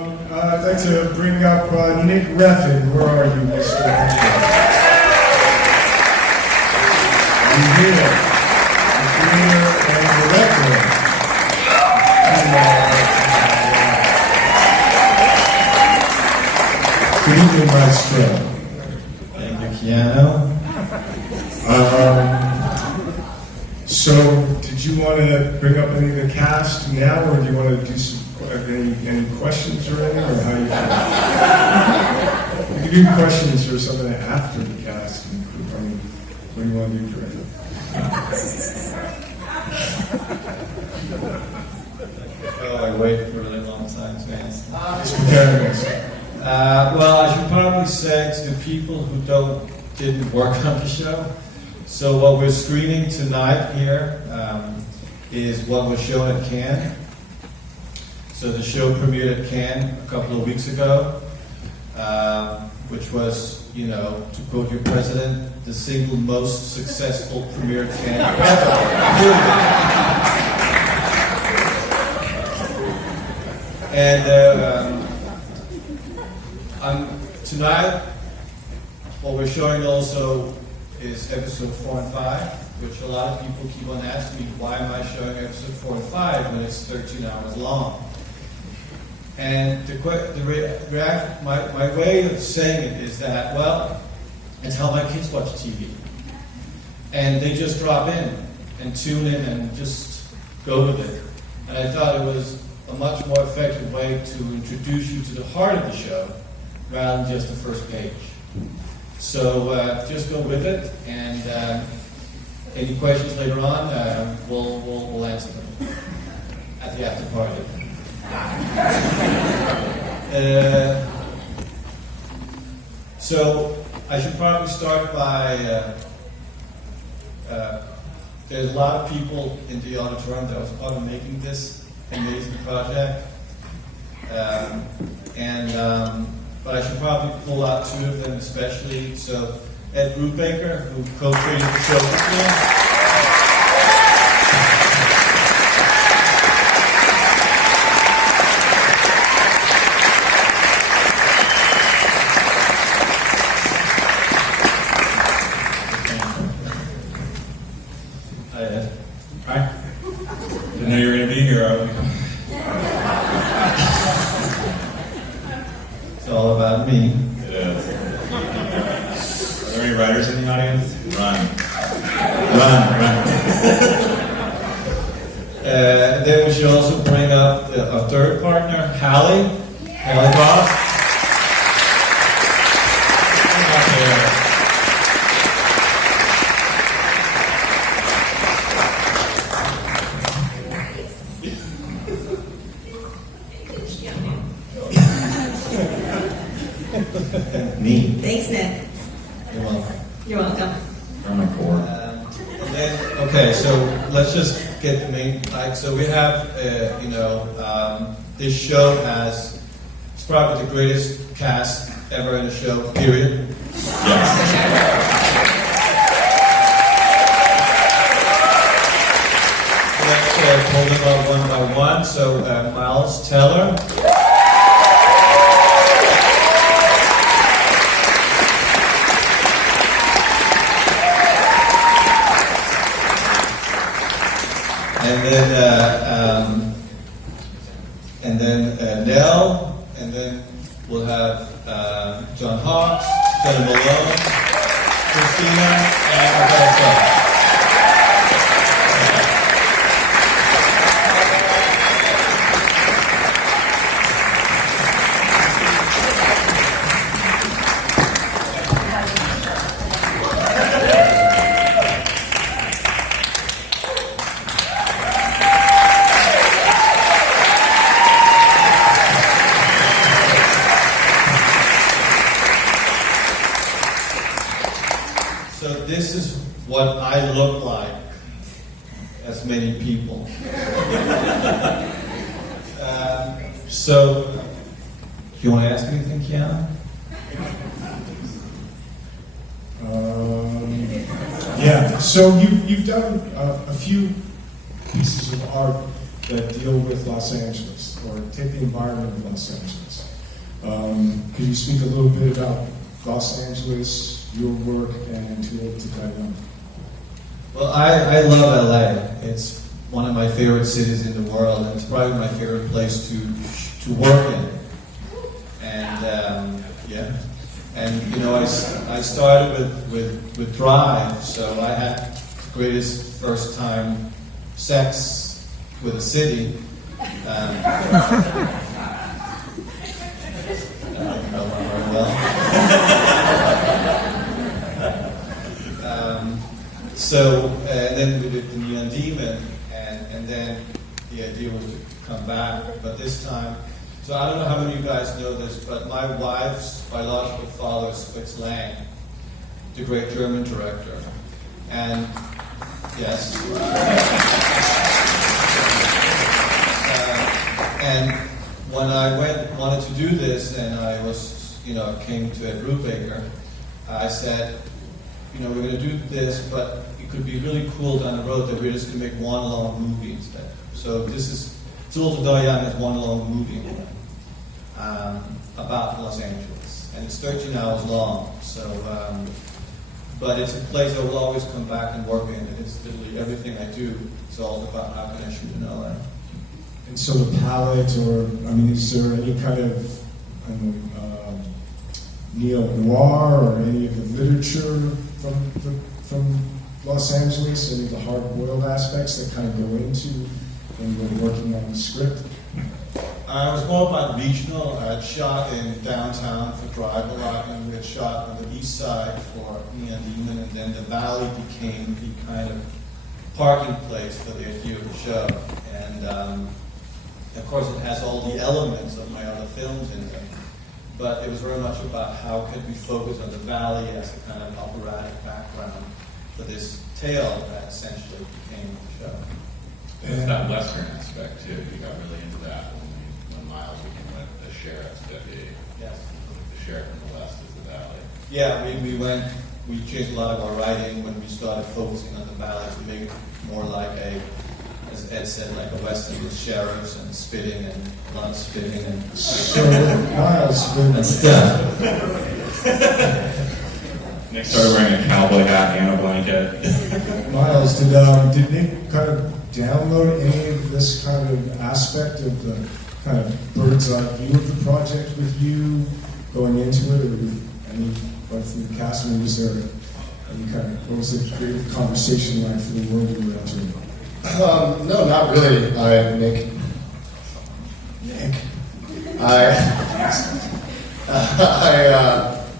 I'd like to bring up Nick Refn. Where are you, Mr. Refn? You're here. The creator and director. Good evening, Maestro. Thank you, Keanu. So, did you want to bring up any of the cast now, or do you want to do some any questions or anything, or how you? We can do questions or something after the cast. I mean, what do you want to do for it? Oh, I wait for a really long time to answer. Just preparing us. Well, I should probably say to the people who didn't work on the show. So what we're screening tonight here is what was shown at Cannes. So the show premiered at Cannes a couple of weeks ago, which was, to quote your president, the single most successful premiere at Cannes ever. And tonight, what we're showing also is episode 4 and 5, which a lot of people keep on asking me, why am I showing episode 4 and 5 when it's 13 hours long? And my way of saying it is that, well, it's how my kids watch TV. And they just drop in and tune in and just go with it. And I thought it was a much more effective way to introduce you to the heart of the show rather than just the first page. So just go with it, and any questions later on, we'll answer them at the after party. So I should probably start by, there's a lot of people in the auditorium that was part of making this amazing project. But I should probably pull out two of them especially. So Ed Brubaker, who co-created the show with me. Hi, Ed. Hi. Didn't know you were going to be here. It's all about me. It is. Are there any writers in the audience? Run. Run. Then we should also bring up our third partner, Halley. Halley Boss. Me. Thanks, Nick. You're welcome. You're welcome. From my core. Okay, so let's just get the main. So we have, this show it's probably the greatest cast ever in a show. Period. Yes. Let's pull them up one by one. So Miles Teller. And then Nell, and then we'll have John Hawkes, Jena Malone, Cristina, and Augusto. So this is what I look like as many people. So, do you want to ask me anything, Keanu? Yeah. So you've done a few pieces of art that deal with Los Angeles. or take the environment of Los Angeles. Could you speak a little bit about Los Angeles, your work, and to dive in? Well, I love LA. It's one of my favorite cities in the world, and it's probably my favorite place to work in. And yeah, and you know, I started with Drive, so I had the greatest first time sex with a city. I don't know very well. Then we did the Neon Demon, and then the idea was to come back, but this time, so I don't know how many of you guys know this, but my wife's biological father is Fritz Lang, the great German director, and yes. And when I wanted to do this, and I was, came to Ed Brubaker, I said, we're going to do this, but it could be really cool down the road that we're just going to make one long movie instead. So Zul to Doyan is one long movie about Los Angeles, and it's 13 hours long. So, but it's a place I will always come back and work in. It's literally everything I do. It's all about how can I shoot in LA. And so the palette, is there any kind of, neo-noir or any of the literature from Los Angeles, any of the hard-boiled aspects that kind of go into when you're working on the script? I was more about regional. I had shot in downtown for Drive a lot, and we had shot on the east side for Neon Demon, and then the valley became the kind of parking place for the idea of the show. And of course, it has all the elements of my other films in it. But it was very much about how could we focus on the valley as a kind of operatic background for this tale that essentially became the show. There's that Western aspect too. You got really into that when Miles became a sheriff's deputy. Yes. The sheriff in the West is the valley. Yeah, we changed a lot of our writing when we started focusing on the valley to make it more like as Ed said, like a Western with sheriffs and spitting and a lot of spitting and So, Miles, and stuff. Nick started wearing a cowboy hat and a blanket. Miles, did Nick kind of download any of this kind of aspect of the kind of bird's eye view of the project with you going into it, or with anybody from the cast? Was there any kind of, what was the creative conversation like for the world you were entering? No, not really. Nick.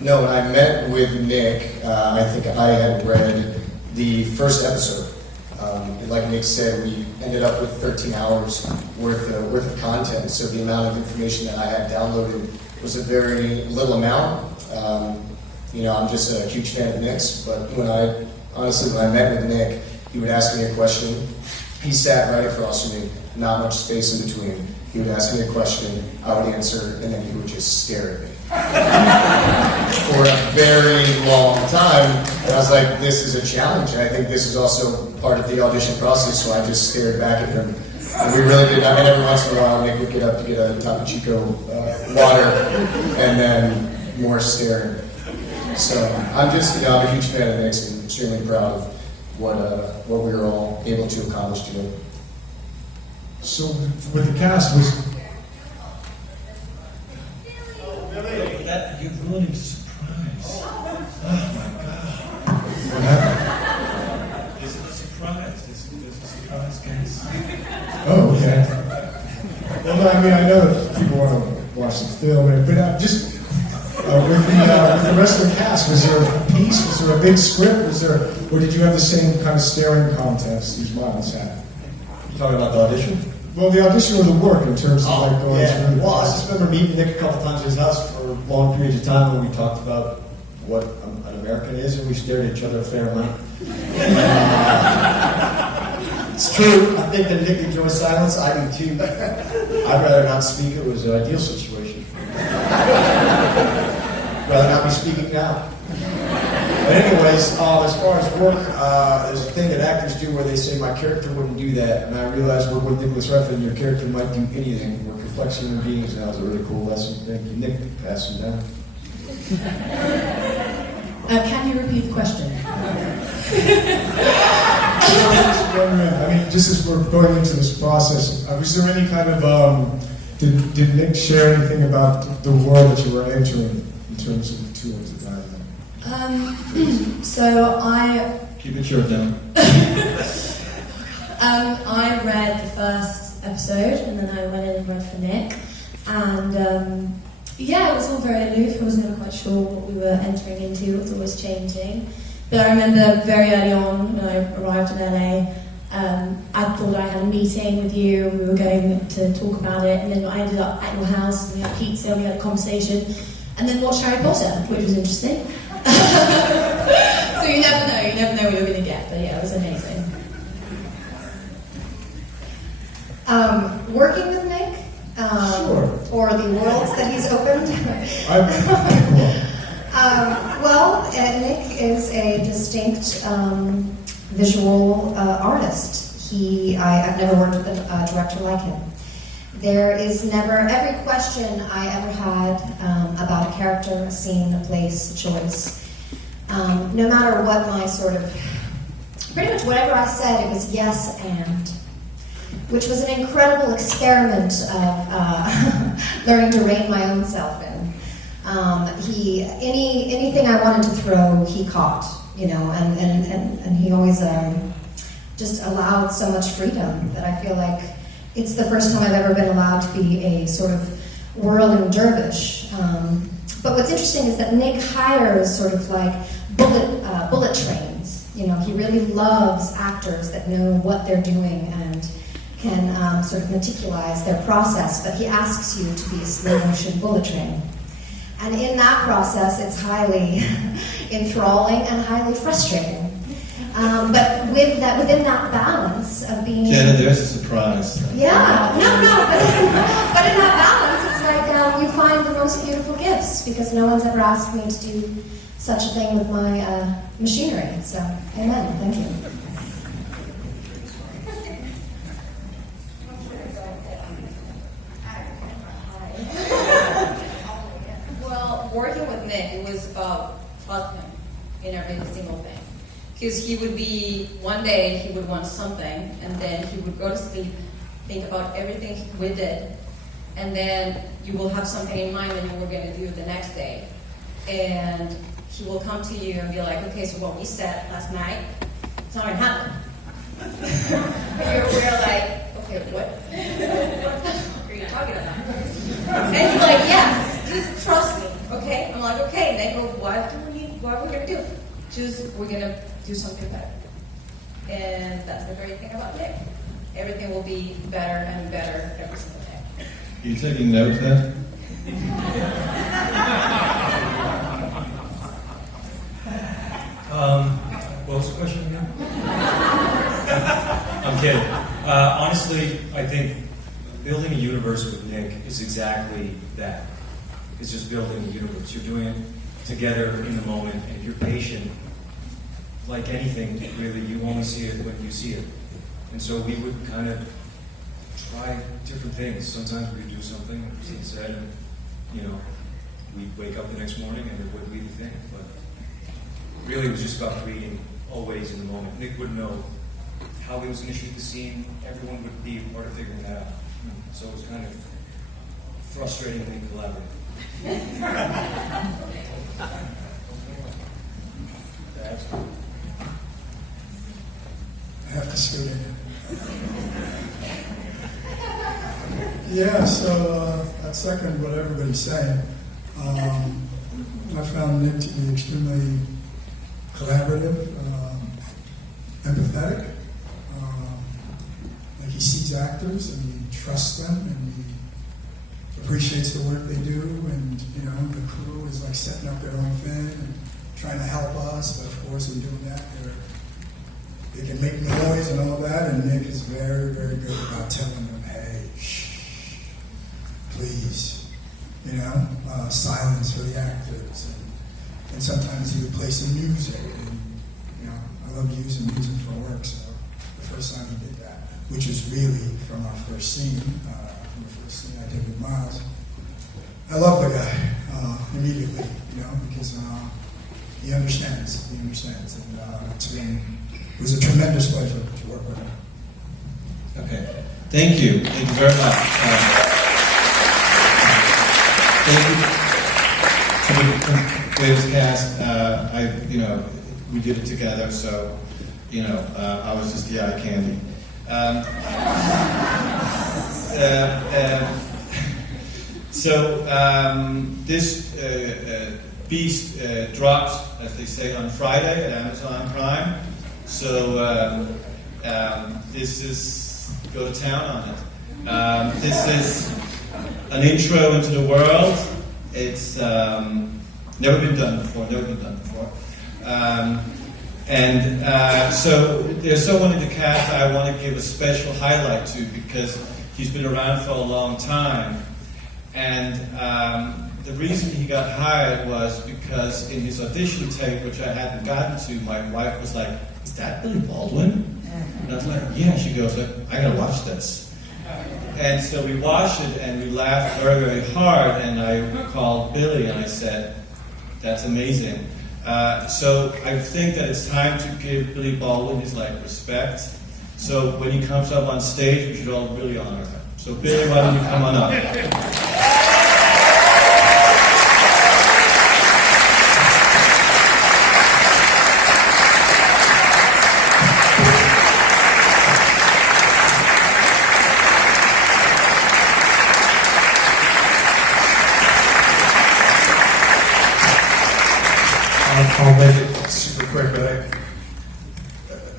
No, when I met with Nick, I think I had read the first episode. Like Nick said, we ended up with 13 hours worth of content, so the amount of information that I had downloaded was a very little amount. I'm just a huge fan of Nick's, but when I met with Nick, he would ask me a question. He sat right across from me, not much space in between. He would ask me a question, I would answer, and then he would just stare at me for a very long time. And I was like, this is a challenge, and I think this is also part of the audition process, so I just stared back at him. And we really did, every once in a while, Nick would get up to get a Topo Chico water, and then more staring. So I'm just, I'm a huge fan of Nick's and extremely proud of what we were all able to accomplish today. So with the cast was... You ruined a surprise. Oh my God. What happened? This is a surprise. This is a surprise cast. Oh, okay. Well, no, I know that people want to watch the film, but just with the rest of the cast, was there a piece? Was there a big script? Or did you have the same kind of staring contest these Miles had? You talking about the audition? Well, the audition or the work in terms of like going through the Well, I process. just remember meeting Nick a couple times at his house for long periods of time when we talked about what an American is, and we stared at each other a fair amount. It's true. I think that Nick enjoys silence. I do too. I'd rather not speak. It was an ideal situation. Rather not be speaking now. But anyways, as far as work, there's a thing that actors do where they say, my character wouldn't do that. And I realized with Nicolas Refn, your character might do anything. Work your complex human beings, and that was a really cool lesson. Thank you. Nick, pass them down. Can you repeat the question? I was just wondering, I mean, just as we're going into this process, was there any kind of, did Nick share anything about the world that you were entering in terms of tours of that? So I Keep it short down. I read the first episode, and then I went in and read for Nick, and yeah, it was all very aloof. I wasn't quite sure what we were entering into. It was always changing. But I remember very early on when I arrived in LA, I thought I had a meeting with you, and we were going to talk about it, and then I ended up at your house, and we had pizza, we had a conversation, and then watched Harry Potter, which was interesting. So you never know what you're going to get, but yeah, it was amazing. Working with Nick, Sure. or the worlds that he's opened. Nick is a distinct visual artist. I've never worked with a director like him. There is never, every question I ever had about a character, a scene, a place, a choice, no matter what my sort of, pretty much whatever I said, it was yes and. Which was an incredible experiment of learning to rein my own self in. Anything I wanted to throw, he caught, and he always just allowed so much freedom that I feel like it's the first time I've ever been allowed to be a sort of whirling dervish. But what's interesting is that Nick hires sort of like bullet trains. He really loves actors that know what they're doing and can sort of meticularize their process, but he asks you to be a slow motion bullet train. And in that process, it's highly enthralling and highly frustrating. But within that balance of being... Jena, there's a surprise. Yeah, but in that balance, it's like you find the most beautiful gifts, because no one's ever asked me to do such a thing with my machinery. So, amen, thank you. Well, working with Nick, it was about trusting him in every single thing. Because he would be, one day he would want something, and then he would go to sleep, think about everything we did, and then you will have something in mind that you were going to do the next day. And he will come to you and be like, okay, so what we said last night, it's not going to happen. we're like, okay, what are you talking about? And he's like, yes, just trust me, okay? I'm like, okay. And they go, what are we going to do? We're going to do something better. And that's the great thing about Nick. Everything will be better and better every single day. Are you taking notes, then? What was the question again? I'm kidding. Honestly, I think building a universe with Nick is exactly that. It's just building a universe. You're doing it together in the moment, and if you're patient, like anything, really, you only see it when you see it. And so we would kind of try different things. Sometimes we do something, as he said, and, we'd wake up the next morning and it wouldn't be the thing. But really, it was just about creating always in the moment. Nick would know how he was going to shoot the scene. Everyone would be a part of figuring that out. So it was kind of frustratingly collaborative. That's cool. I have to scoot in. Yeah, so I second what everybody's saying. I found Nick to be extremely collaborative, empathetic. Like he sees actors and he trusts them and he appreciates the work they do, and the crew is like setting up their own thing and trying to help us, but of course in doing that they can make noise and all that, and Nick is very, very good about telling them, hey, shh, please, silence for the actors, and sometimes he would play some music, and I love using music for work, so the first time he did that, which was really from our first scene, from the first scene I did with Miles. I love the guy immediately, because he understands. And to me, it was a tremendous pleasure to work with him. Okay. Thank you. Thank you very much. Thank you to the Waves cast. We did it together, so, I was just the eye candy. This beast drops, as they say, on Friday at Amazon Prime. So this is, go to town on it. This is an intro into the world. It's never been done before. So there's someone in the cast I want to give a special highlight to because he's been around for a long time. And the reason he got hired was because in his audition tape, which I hadn't gotten to, my wife was like, "Is that Billy Baldwin?" And I was like, "Yeah." She goes, "I gotta watch this." And so we watched it and we laughed very, very hard. And I called Billy and I said, "That's amazing." So I think that it's time to give Billy Baldwin his respect. So when he comes up on stage, we should all really honor him. So Billy, why don't you come on up? I'll make it super quick, but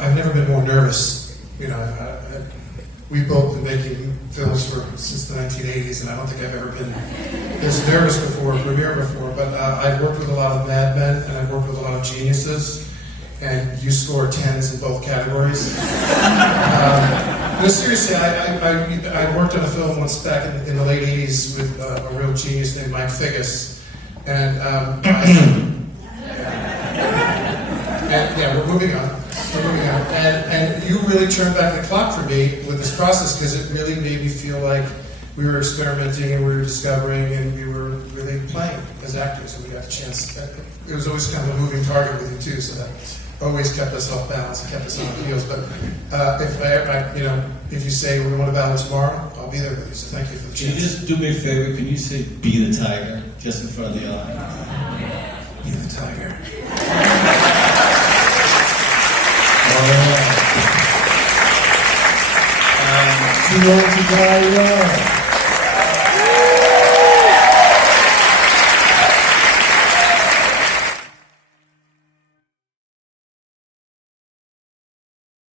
I've never been more nervous. We've both been making films since the 1980s, and I don't think I've ever been this nervous before, premiere before. But I've worked with a lot of madmen, and I've worked with a lot of geniuses, and you score 10s in both categories. No, seriously, I worked on a film once back in the late 80s with a real genius named Mike Figgis, and we're moving on. And you really turned back the clock for me with this process because it really made me feel like we were experimenting and we were discovering and we were really playing as actors, and we got a chance. It was always kind of a moving target with you too, so that always kept us off balance and kept us on our heels. But if you say we want to battle tomorrow, I'll be there with you. So thank you for the chance. Can you just do me a favor? Can you say "Be the Tiger" just in front of the audience? Be the tiger. Too old to die young.